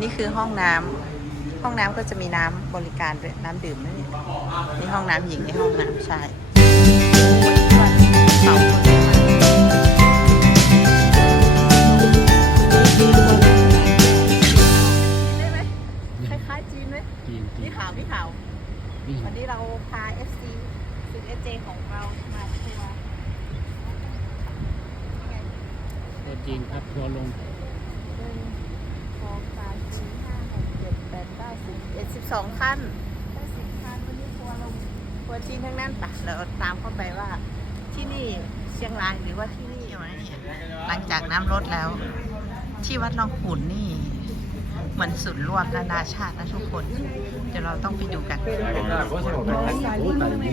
นี่คือห้องน้ำห้องน้ำก็จะมีน้ำบริการด้วยน้ำดื่มด้วยเนี่ยนี่ห้องน้ำหญิงนี่ห้องน้ำชายเสาคนเยอะมากได้ไหมคล้ายๆจีนไหมจีนจีนี่นขาวนี่ขาววิ่งวันนี้เราพา FC สุดเอเจของเรามาทัวร์แต่จีนครับทัวร์ลงหนึ่งส องสามสี่ห้าหกเจ็ดแปดเก้าสิบเอ็ดสิบสองขั้นได้สิบขั้นวันนี้ทัวร์ลงทัวร์จีนทั้งนั้นปะเราตามเข้าไปว่าที่นี่เชียงรายหรือว่าที่นี่หลังจากน้ำลดแล้ว ที่วัดลองขุนนี่เหมือนศูนย์รวมนานาชาตินะทุกคน เดี๋ยวเราต้องไปดูกัน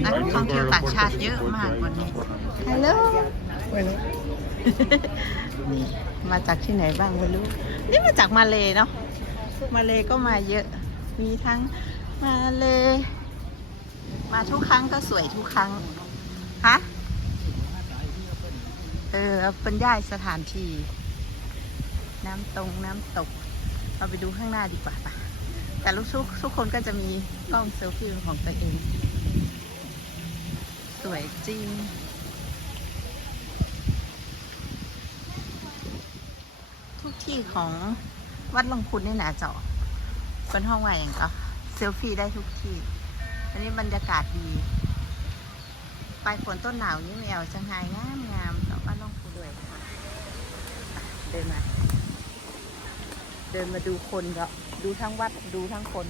นักท่องเที่ยวต่างชาติเยอะมากวันนี้ ฮัลโหล นี่ มาจากที่ไหนบ้างไม่รู้ นี่มาจากมาเลเนาะมาเลก็มาเยอะ มีทั้งมาเล มาทุกครั้งก็สวยทุกครั้ง ฮะ เออเป็นย่ายสถานที่ น้ำตรงน้ำตก เราไปดูข้างหน้าดีกว่าปะแต่ลูกทุกทุกคนก็จะมีกล้องเซลฟี่ของตัวเอง สวยจริง ที่ของวัดลงคุณนี่นาเจาะเป็นห้องใหม่เองก็เซลฟี่ได้ทุกที่ อันนี้บรรยากาศดีปลายฝนต้นหนาวนี่แมวจังไห้งามงามต่อวัดลงคุณด้วยค่ะ เดินมา เดินมาดูคนก็ดูทั้งวัดดูทั้งคน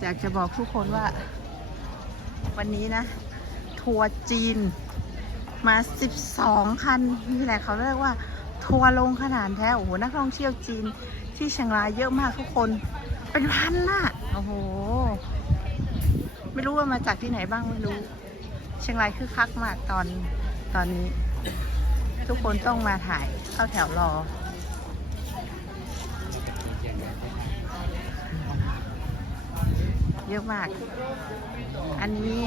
อยากจะบอกทุกคนว่า วันนี้นะ ทัวร์จีน มา 12 คันนี่แหละเขาเรียกว่า ทัวร์ลงขนาดแท้ โอ้โห นักท่องเที่ยวจีนที่เชียงรายเยอะมากทุกคน เป็นพันน่ะ โอ้โห ไม่รู้ว่ามาจากที่ไหนบ้างไม่รู้ เชียงรายคือคักมากตอนตอนนี้ ทุกคนต้องมาถ่ายเข้าแถวรอ เยอะมาก อันนี้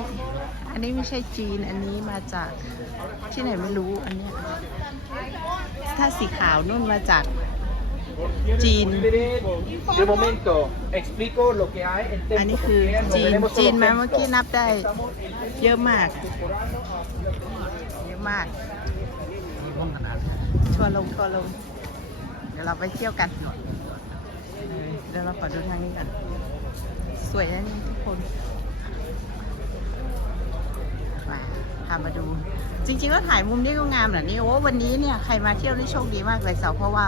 อันนี้ไม่ใช่จีน อันนี้มาจากที่ไหนไม่รู้ อันเนี้ย ถ้าสีขาวนุ่นมาจากจีน De momento, explico lo que hay en อัน Tempo. นี้คือ porque no จีน tenemos จี solo นมา Tempo. เมื่อกี้นับได้ เยอะมาก เยอะมากห้องขนาดทัวร์ลงทัวร์ลง เดี๋ยวเราไปเที่ยวกัน เดี๋ยวเราขอดูทางนี้กัน สวยนะนี่ทุกคนมาพามาดู จริงๆแล้วถ่ายมุมนี้ก็งามนะนี่โอ้วันนี้เนี่ยใครมาเที่ยวนี่โชคดีมากเลยเสาเพราะว่า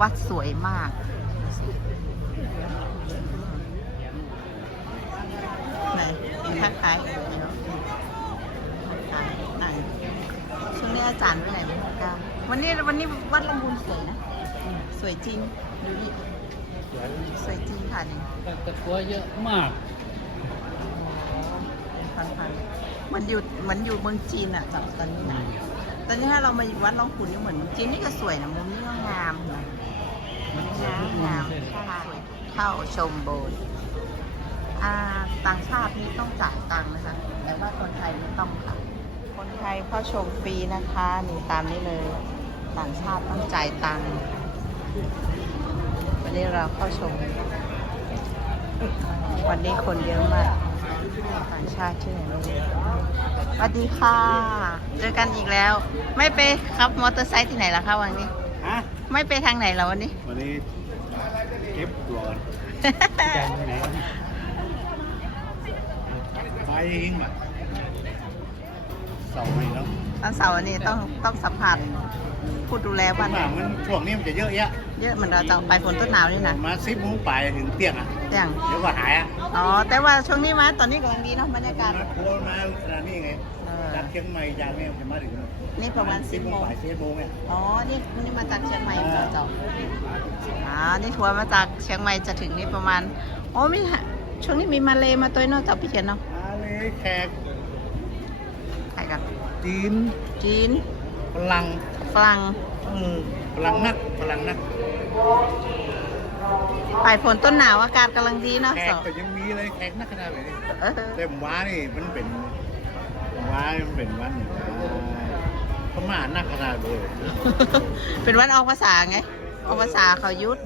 วัดสวยมากไหนทักทายถักทายไหนช่วงนี้อาจารย์ไปไหนไม่รู้กล้าวันนี้วันนี้วัดลำพูนสวยนะ สวยจริงดูนี่ สวยจริงค่ะนี่แต่ตะกัวเยอะมากพันพันเหมันอยู่เหมันอยู่เมืองจีนอะแบบตอนนี้นะตอนนี้ถ้าเรามาอยู่วัดลองขุนนี่เหมือนเมืองจีนนี่ก็สวยนะมุมนี้ก็งามนะงามงามใช่สวยเข้าชมโบสถ์อ่าต่างชาตินี่ต้องจ่ายตังค์นะคะ แต่ว่าคนไทยไม่ต้องค่ะ คนไทยเข้าชมฟรีนะคะนี่ตามนี้เลย ต่างชาติต้องจ่ายตังค์วั นนี้เราเข้าชม วันนี้คนเยอะมากต่างชาติที่ไหนไม่รู้สวัสดีค่ะ เจอกันอีกแล้ว ไม่ไปขับมอเตอร์ไซค์ที่ไหนล่ะคะวันนี้ ฮะ ไม่ไปทางไหนแล้ววันนี้ วันนี้เก็บตัวก่อนแกงไหนไปยิงมาเสาร์ไหนแล้ว ตอนเสาร์วันนี้ต้องต้องสัมผัสผู้ดูแลวัมันนมามันช่วงนี้มันจะเยอะแยะเยอะเหมือนเราจะไปฝนต้นหนาวนี่นะมาซิบโมงไปถึงเที่ยงอะอย่างเดี๋ยวก็หายอะอ๋อแต่ว่าช่วงนี้มาตอนนี้กำลังดีเนาะบรรยากาศมาทัวร์มาอันนี่ไงเออ จากเชียงใหม่จากเนี่ยจะมาถึงนี่ประมาณสิบโมง บ่ายสิบโมงเนี่ยอ๋อ นี่นี่มาจากเชียงใหม่เหรอเจ้าอ๋อนี่ทัวร์มาจากเชียงใหม่จะถึงนี่ประมาณ โอ้มีฮะช่วงนี้มีมาเลมาตัวเนาะเจ้าพี่เขียนเนาะมาเลยแขกใคร กันจีนจีนฝรั่งฝรั่งเออฝรั่งนักฝรั่งนักปลายฝนต้นหนาวอากาศกำลังดีเนาะแขสกองก็ยังมีเลยแขกนักขนาดไหนนี่เออ แต่ผมว่านี่มันเป็นผมว่านี่มันเป็นวันพม่านักขนาดเลยเป็นวันออกภาษาไงเเอาภาษาเขายุด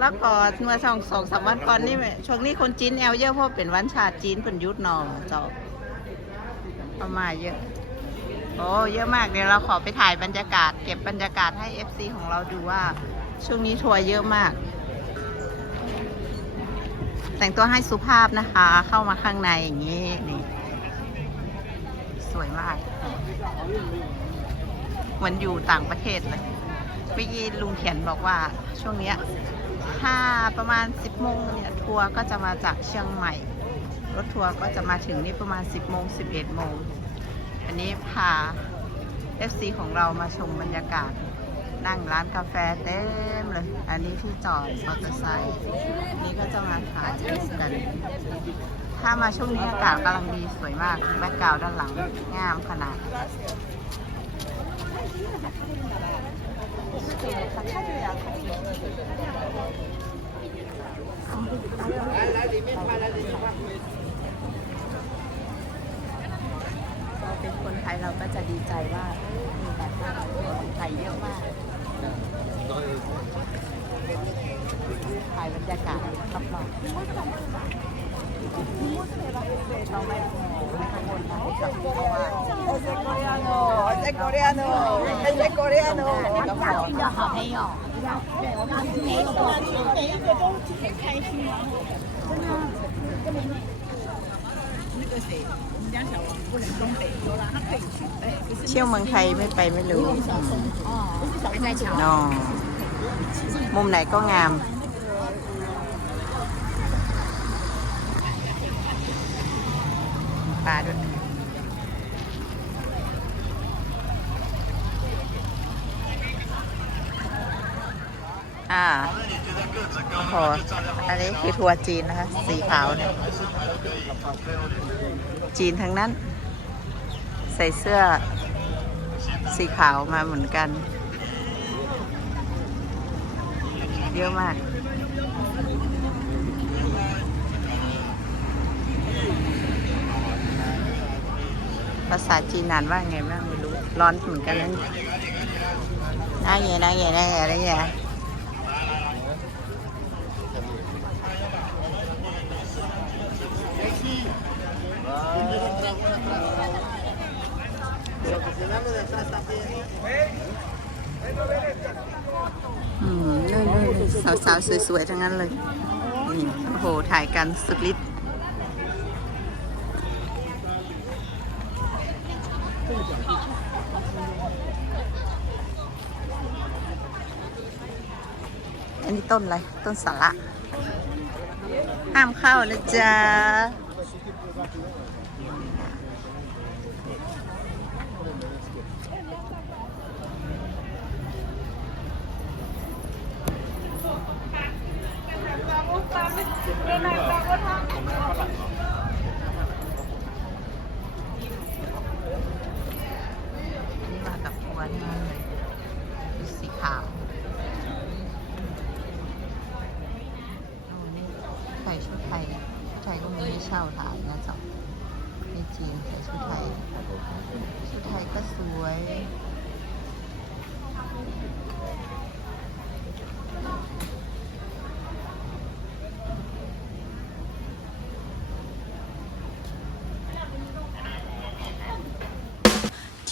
แล้วก็เมื่อสองสองสามวันก่อนนี่แหละช่วงนี้คนจีนแอลเยอะเพราะเป็นวันชาติจีนเป็นยุดนองเจ้าเอามาเยอะ โอ้เยอะมากเดี๋ยวเราขอไปถ่ายบรรยากาศ เก็บบรรยากาศให้ FC ของเราดูว่า ช่วงนี้ทัวร์เยอะมาก แต่งตัวให้สุภาพนะคะ เข้ามาข้างในอย่างนี้นี่สวยมากเหมือนอยู่ต่างประเทศเลยเมื่อกี้ลุงเขียนบอกว่าช่วงเนี้ยถ้าประมาณ 10โมงเนี่ยทัวร์ก็จะมาจากเชียงใหม่ รถทัวร์ก็จะมาถึงนี่ประมาณ 10โมง11โมง อันนี้พา FC ของเรามาชมบรรยากาศ นั่งร้านกาแฟเต็มเลย อันนี้ที่จอดมอเตอร์ไซค์นี่ก็จะมาถ่ายรูปกัน ถ้ามาช่วงนี้อากาศกำลังดีสวยมากแบ็กกราวด์ด้านหลังงามขนาด เรา เป็นคนไทยเราก็จะดีใจว่าเอ้ยมีแบบว่าคนไทยเยอะมากถ่ายบรรยากาศรอบๆเราไม่ข้างบนนะเพราะว่า Ese coreano, ese coreano, ese coreano. ก็พอ好朋友 เที่ยวเมืองไทยไม่ไปไม่รู้นอมุมไหนก็งาม ปลาด้วยอ่าโหอันนี้คือทัวร์จีนนะคะ สีขาวเนี่ย จีนทั้งนั้น ใส่เสื้อสีขาวมาเหมือนกัน เยอะมาก ภาษาจีนนานว่าไงบ้างไม่รู้ ร้อนเหมือนกันนั่นน่าเงี้ยน่าเงี้ยน่าเงี้ยน่าเืมนู่นนู่นสาวๆ สวยๆ ทั้งนั้นเลย นี่ โอ้โห ถ่ายกันสุดฤทธิ์อันนี้ต้นอะไร ต้นสาระ ห้ามเข้านะจ๊ะ เป็นแบบว่า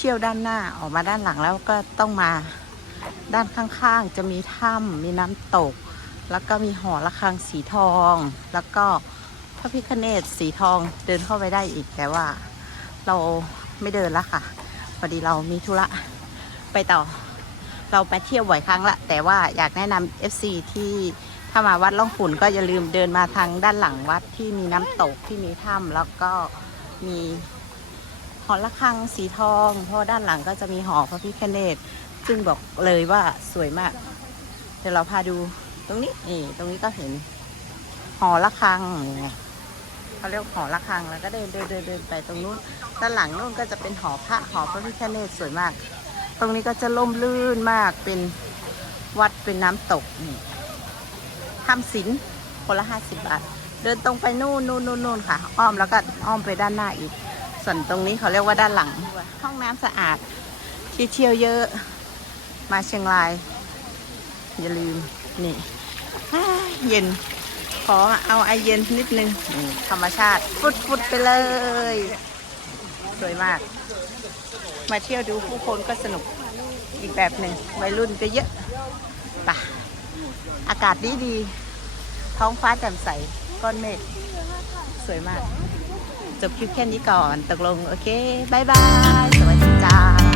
ที่ยวด้านหน้าออกมาด้านหลังแล้วก็ต้องมาด้านข้างๆ จะมีถ้ำมีน้ำตก แล้วก็มีหอระฆังสีทอง แล้วก็พระพิคเนตสีทองเดินเข้าไปได้อีกแต่ว่า เราไม่เดินละค่ะพอดีเรามีธุระไปต่อ เราไปเที่ยวบ่อยครั้งละ แต่ว่าอยากแนะนำ FC ที่ถ้ามาวัดล่องขุนก็อย่าลืมเดินมาทางด้านหลังวัดที่มีน้ำตกที่มีถ้ำแล้วก็มี หอระฆังสีทอง เพราะด้านหลังก็จะมีหอพระพิฆเนศซึ่งบอกเลยว่าสวยมาก เดี๋ยวเราพาดูตรงนี้นี่ตรงนี้ก็เห็นหอระฆังไงเขาเรียกหอระฆังแล้วก็เดินเดินเดินเดินไปตรงนู้นด้านหลังนู้นก็จะเป็นหอพระหอพระพิฆเนศสวยมาก ตรงนี้ก็จะล่มลื่นมากเป็นวัดเป็นน้ำตกนี่ทำศิลคนละห้าสิบบาท เดินตรงไปนู่นนู่นนู่นค่ะ อ้อมแล้วก็อ้อมไปด้านหน้าอีก ส่วนตรงนี้เขาเรียกว่าด้านหลัง ห้องน้ำสะอาด ที่เที่ยวเยอะ มาเชียงราย อย่าลืม นี่เย็น ขอเอาไอเย็นนิดนึง ธรรมชาติ ฟุดฟุดๆไปเลย สวยมาก มาเที่ยวดูผู้คนก็สนุกอีกแบบหนึ่งวัยรุ่นก็เยอะป่ะอากาศดีดี ท้องฟ้าแจ่มใส ก้อนเมฆสวยมาก จบคลิปแค่นี้ก่อน ตกลงโอเคบายบาย สวัสดีจ้า